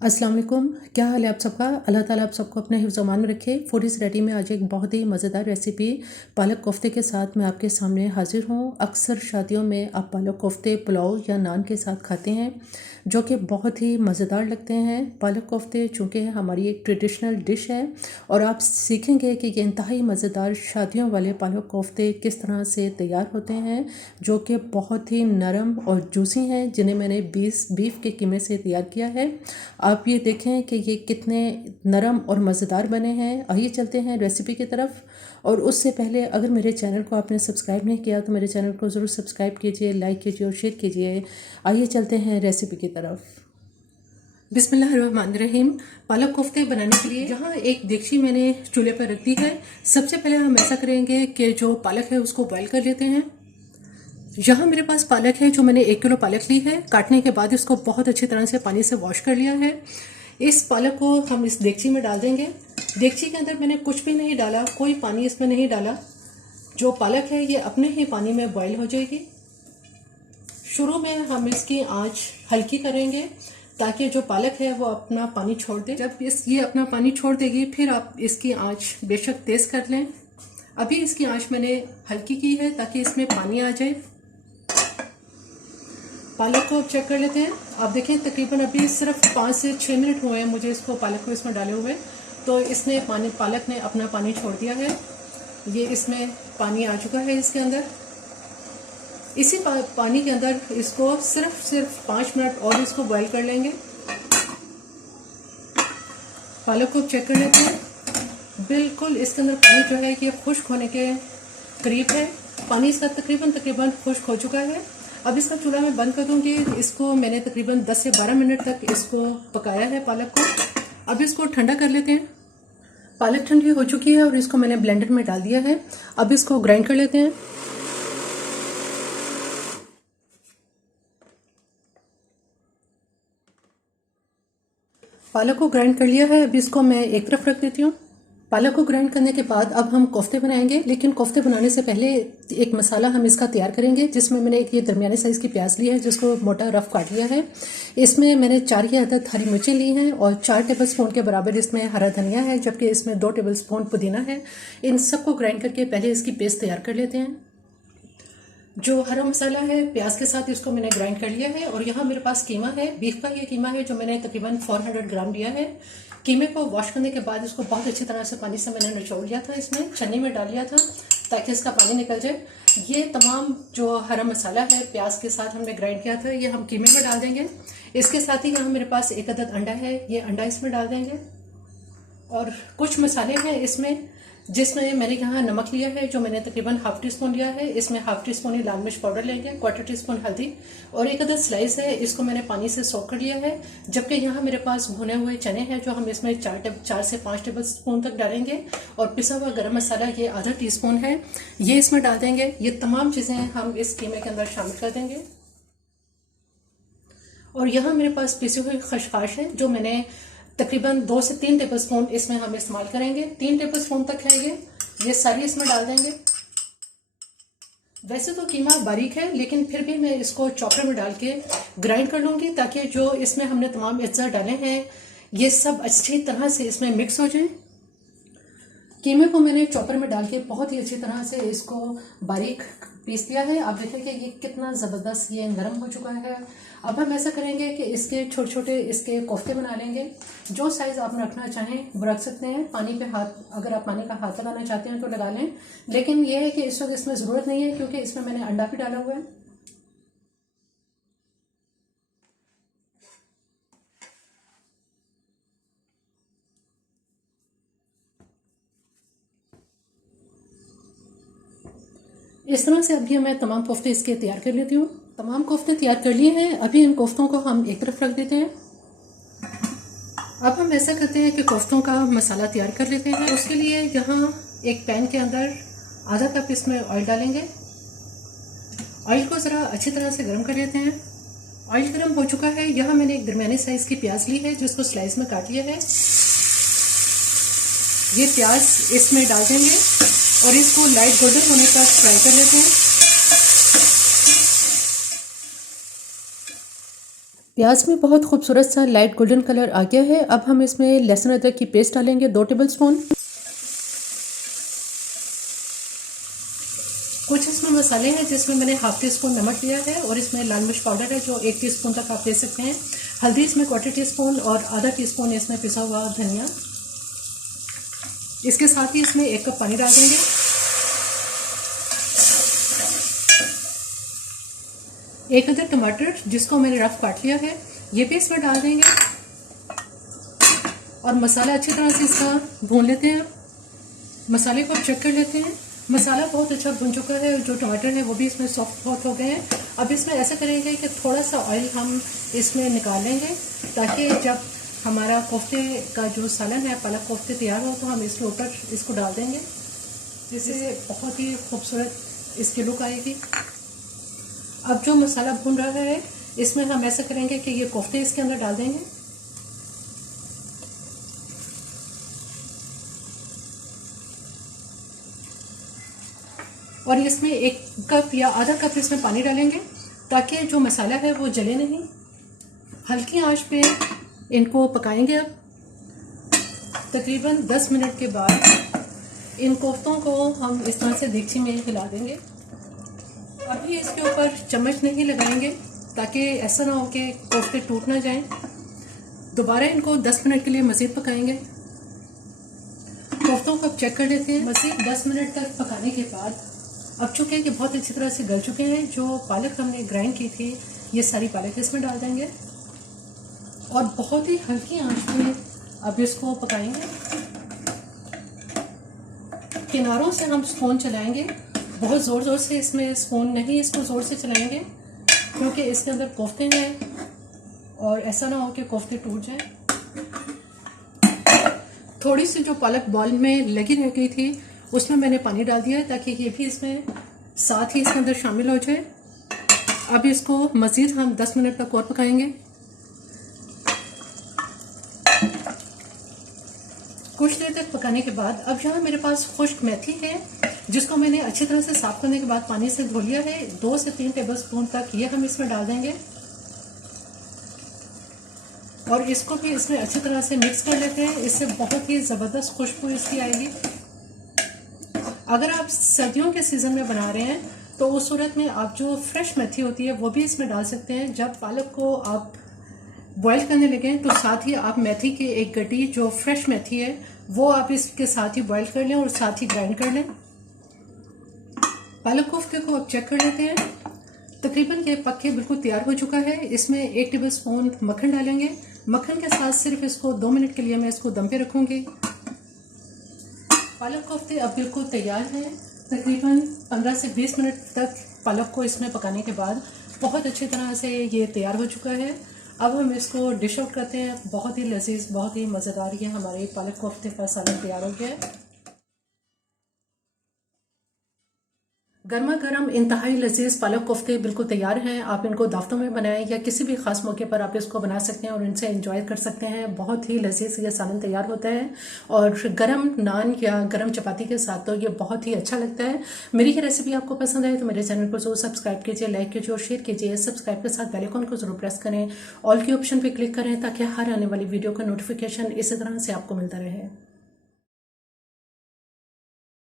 अस्सलाम वालेकुम। क्या हाल है आप सबका? अल्लाह ताला आप सबको अपने हिफ्ज़ अमान में रखे। फूडीज़ रेडी में आज एक बहुत ही मज़ेदार रेसिपी पालक कोफ्ते के साथ मैं आपके सामने हाज़िर हूँ। अक्सर शादियों में आप पालक कोफ्ते पुलाव या नान के साथ खाते हैं, जो कि बहुत ही मज़ेदार लगते हैं। पालक कोफ्ते चूँकि हमारी एक ट्रेडिशनल डिश है और आप सीखेंगे कि ये इंतहाई मज़ेदार शादियों वाले पालक कोफ्ते किस तरह से तैयार होते हैं, जो कि बहुत ही नरम और जूसी हैं, जिन्हें मैंने बीफ के कीमे से तैयार किया है। आप ये देखें कि ये कितने नरम और मज़ेदार बने हैं। आइए चलते हैं रेसिपी की तरफ। और उससे पहले अगर मेरे चैनल को आपने सब्सक्राइब नहीं किया तो मेरे चैनल को ज़रूर सब्सक्राइब कीजिए, लाइक कीजिए और शेयर कीजिए। आइए चलते हैं रेसिपी की तरफ। बिस्मिल्लाहिर्रहमानिर्रहीम। पालक कोफ्ते बनाने के लिए यहाँ एक देगची मैंने चूल्हे पर रख दी है। सबसे पहले हम ऐसा करेंगे कि जो पालक है उसको बॉयल कर लेते हैं। यहाँ मेरे पास पालक है, जो मैंने 1 किलो पालक ली है। काटने के बाद इसको बहुत अच्छी तरह से पानी से वॉश कर लिया है। इस पालक को हम इस देगची में डाल देंगे। देगची के अंदर मैंने कुछ भी नहीं डाला, कोई पानी इसमें नहीं डाला। जो पालक है ये अपने ही पानी में बॉयल हो जाएगी। शुरू में हम इसकी आंच हल्की करेंगे ताकि जो पालक है वो अपना पानी छोड़ दे। जब ये अपना पानी छोड़ देगी फिर आप इसकी आंच बेशक तेज़ कर लें। अभी इसकी आंच मैंने हल्की की है ताकि इसमें पानी आ जाए। पालक को चेक कर लेते हैं। आप देखें तकरीबन अभी सिर्फ 5 से 6 मिनट हुए हैं मुझे इसको पालक को इसमें डाले हुए, तो इसने पालक ने अपना पानी छोड़ दिया है। ये इसमें पानी आ चुका है इसके अंदर। इसी पानी के अंदर इसको सिर्फ 5 मिनट और इसको बॉईल कर लेंगे। पालक को चेक कर लेते हैं। बिल्कुल इसके अंदर पानी जो है ये खुश्क होने के करीब है। पानी इसका तकरीबन खुश्क हो चुका है। अब इसका चूल्हा मैं बंद कर दूंगी। इसको मैंने तकरीबन 10 से 12 मिनट तक इसको पकाया है पालक को। अब इसको ठंडा कर लेते हैं। पालक ठंडी हो चुकी है और इसको मैंने ब्लेंडर में डाल दिया है। अब इसको ग्राइंड कर लेते हैं। पालक को ग्राइंड कर लिया है। अब इसको मैं एक तरफ रख देती हूँ। पालक को ग्राइंड करने के बाद अब हम कोफ्ते बनाएंगे, लेकिन कोफ्ते बनाने से पहले एक मसाला हम इसका तैयार करेंगे, जिसमें मैंने एक ये दरमियाने साइज़ की प्याज ली है, जिसको मोटा रफ काट लिया है। इसमें मैंने 4 की अदद हरी मिर्चें ली हैं और 4 टेबलस्पून के बराबर इसमें हरा धनिया है, जबकि इसमें 2 टेबलस्पून पुदीना है। इन सबको ग्राइंड करके पहले इसकी पेस्ट तैयार कर लेते हैं। जो हरा मसाला है प्याज के साथ इसको मैंने ग्राइंड कर लिया है। और यहाँ मेरे पास कीमा है, बीफ का ये कीमा है जो मैंने तकरीबन 400 ग्राम लिया है। कीमे को वॉश करने के बाद इसको बहुत अच्छी तरह से पानी से मैंने निचोड़ लिया था, इसमें छन्नी में डाल लिया था ताकि इसका पानी निकल जाए। ये तमाम जो हरा मसाला है प्याज के साथ हमने ग्राइंड किया था ये हम कीमे में डाल देंगे। इसके साथ ही यहाँ मेरे पास एक अदद अंडा है, ये अंडा इसमें डाल देंगे। और कुछ मसाले हैं इसमें, जिसमें मैंने यहाँ नमक लिया है जो मैंने तकरीबन ½ टी-स्पून लिया है। इसमें ½ टी-स्पून ही लाल मिर्च पाउडर लेंगे, ¼ टी-स्पून हल्दी और एक अदद स्लाइस है, इसको मैंने पानी से सोख कर लिया है। जबकि यहाँ मेरे पास भुने हुए चने हैं जो हम इसमें 4 से 5 टेबल स्पून तक डालेंगे। और पिसा हुआ गरम मसाला ये ½ टी-स्पून है, ये इसमें डाल देंगे। ये तमाम चीज़ें हम इस कीमे के अंदर शामिल कर देंगे। और यहाँ मेरे पास पिसी हुई खसखस है जो मैंने तकरीबन 2 से 3 टेबलस्पून इसमें हम इस्तेमाल करेंगे। 3 टेबलस्पून तक है ये सारी इसमें डाल देंगे। वैसे तो कीमा बारीक है, लेकिन फिर भी मैं इसको चॉपर में डाल के ग्राइंड कर लूँगी ताकि जो इसमें हमने तमाम अज्जा डाले हैं ये सब अच्छी तरह से इसमें मिक्स हो जाए। कीमे को मैंने चॉपर में डाल के बहुत ही अच्छी तरह से इसको बारीक पीस दिया है। आप देखें कि ये कितना ज़बरदस्त ये नरम हो चुका है। अब हम ऐसा करेंगे कि इसके छोटे छोटे इसके कोफ्ते बना लेंगे। जो साइज़ आप रखना चाहें वो रख सकते हैं। पानी पे हाथ, अगर आप पानी का हाथ लगाना चाहते हैं तो लगा लें, लेकिन ये है कि इस वक्त इसमें ज़रूरत नहीं है क्योंकि इसमें मैंने अंडा भी डाला हुआ है। इस तरह से अभी मैं तमाम कोफ्ते इसके तैयार कर लेती हूँ। तमाम कोफ्ते तैयार कर लिए हैं। अभी इन कोफ्तों को हम एक तरफ रख देते हैं। अब हम ऐसा करते हैं कि कोफ्तों का मसाला तैयार कर लेते हैं। उसके लिए यहाँ एक पैन के अंदर ½ कप इसमें ऑयल डालेंगे। ऑयल को ज़रा अच्छी तरह से गर्म कर लेते हैं। ऑयल गर्म हो चुका है। यहाँ मैंने एक दरमियानी साइज़ की प्याज ली है जिसको स्लाइस में काट लिया है। ये प्याज इसमें डाल देंगे और इसको लाइट गोल्डन होने तक फ्राई कर लेते हैं। प्याज में बहुत खूबसूरत सा लाइट गोल्डन कलर आ गया है। अब हम इसमें लहसुन अदरक की पेस्ट डालेंगे 2 टेबलस्पून। कुछ इसमें मसाले हैं जिसमें मैंने हाफ टी स्पून नमक लिया है और इसमें लाल मिर्च पाउडर है जो 1 टीस्पून तक आप दे सकते हैं। हल्दी इसमें 1/4 टीस्पून और आधा टीस्पून इसमें पिसा हुआ धनिया। इसके साथ ही इसमें 1 कप पानी डाल देंगे। एक अदर टमाटर जिसको मैंने रफ काट लिया है ये भी इसमें डाल देंगे और मसाला अच्छी तरह से इसका भून लेते हैं। मसाले को चेक कर लेते हैं। मसाला बहुत अच्छा भुन चुका है, जो टमाटर है वो भी इसमें सॉफ्ट बहुत हो गए हैं। अब इसमें ऐसा करेंगे कि थोड़ा सा ऑयल हम इसमें निकाल लेंगे ताकि जब हमारा कोफ्ते का जो सालन है, पालक कोफ्ते तैयार हो तो हम इसके ऊपर इसको डाल देंगे, जिससे बहुत ही खूबसूरत इसकी लुक आएगी। अब जो मसाला भून रहा है इसमें हम ऐसा करेंगे कि ये कोफ्ते इसके अंदर डाल देंगे और इसमें 1 कप या आधा कप इसमें पानी डालेंगे ताकि जो मसाला है वो जले नहीं। हल्की आंच पे इनको पकाएंगे। अब तकरीबन 10 मिनट के बाद इन कोफ्तों को हम इस तरह से देगची में हिला देंगे। अभी इसके ऊपर चम्मच नहीं लगाएंगे ताकि ऐसा ना हो कि कोफ्ते टूट ना जाएं। दोबारा इनको 10 मिनट के लिए मज़ीद पकाएंगे। कोफ्तों को अब चेक कर लेते हैं। मज़ीद 10 मिनट तक पकाने के बाद अब चूँकि कि बहुत अच्छी तरह से गल चुके हैं, जो पालक हमने ग्राइंड की थी ये सारी पालक इसमें डाल देंगे और बहुत ही हल्की आंच में अब इसको पकाएंगे। किनारों से हम स्पून चलाएंगे, बहुत ज़ोर से इसमें स्पून नहीं, इसको ज़ोर से चलाएंगे क्योंकि इसके अंदर कोफ्ते हैं और ऐसा ना हो कि कोफ्ते टूट जाए। थोड़ी सी जो पालक बॉल में लगी रह गई थी उसमें मैंने पानी डाल दिया है ताकि ये भी इसमें साथ ही इसके अंदर शामिल हो जाए। अब इसको मज़ीद हम 10 मिनट तक और पकाएंगे। कुछ देर तक पकाने के बाद अब यहाँ मेरे पास खुश्क मेथी है जिसको मैंने अच्छी तरह से साफ करने के बाद पानी से धो लिया है। 2 से 3 टेबलस्पून तक ये हम इसमें डाल देंगे और इसको भी इसमें अच्छी तरह से मिक्स कर लेते हैं। इससे बहुत ही ज़बरदस्त खुशबू इसकी आएगी। अगर आप सर्दियों के सीज़न में बना रहे हैं तो उस सूरत में आप जो फ्रेश मेथी होती है वो भी इसमें डाल सकते हैं। जब पालक को आप बॉईल करने लगें तो साथ ही आप मेथी की एक गड्डी जो फ्रेश मेथी है वो आप इसके साथ ही बॉईल कर लें और साथ ही ग्राइंड कर लें। पालक कोफ्ते को अब चेक कर लेते हैं। तकरीबन ये पक के बिल्कुल तैयार हो चुका है। इसमें 1 टेबलस्पून मक्खन डालेंगे। मक्खन के साथ सिर्फ इसको 2 मिनट के लिए मैं इसको दम पे रखूँगी। पालक कोफ्ते अब बिल्कुल तैयार हैं। तकरीबन 15 से 20 मिनट तक पालक को इसमें पकाने के बाद बहुत अच्छी तरह से ये तैयार हो चुका है। अब हम इसको डिश आउट करते हैं। बहुत ही लजीज, बहुत ही मज़ेदार ये हमारे पालक कोफ्ते का सालन तैयार हो गया है। गर्मा गर्म इंतहाई लजीज पालक कोफ्ते बिल्कुल तैयार हैं। आप इनको दावतों में बनाएं या किसी भी खास मौके पर आप इसको बना सकते हैं और इनसे एंजॉय कर सकते हैं। बहुत ही लजीज ये सालन तैयार होता है और गरम नान या गरम चपाती के साथ तो ये बहुत ही अच्छा लगता है। मेरी ये रेसिपी आपको पसंद आए तो मेरे चैनल को जरूर सब्सक्राइब कीजिए, लाइक कीजिए और शेयर कीजिए। सब्सक्राइब के साथ बेल आइकन को जरूर प्रेस करें, ऑल के ऑप्शन पर क्लिक करें ताकि हर आने वाली वीडियो का नोटिफिकेशन इसी तरह से आपको मिलता रहे।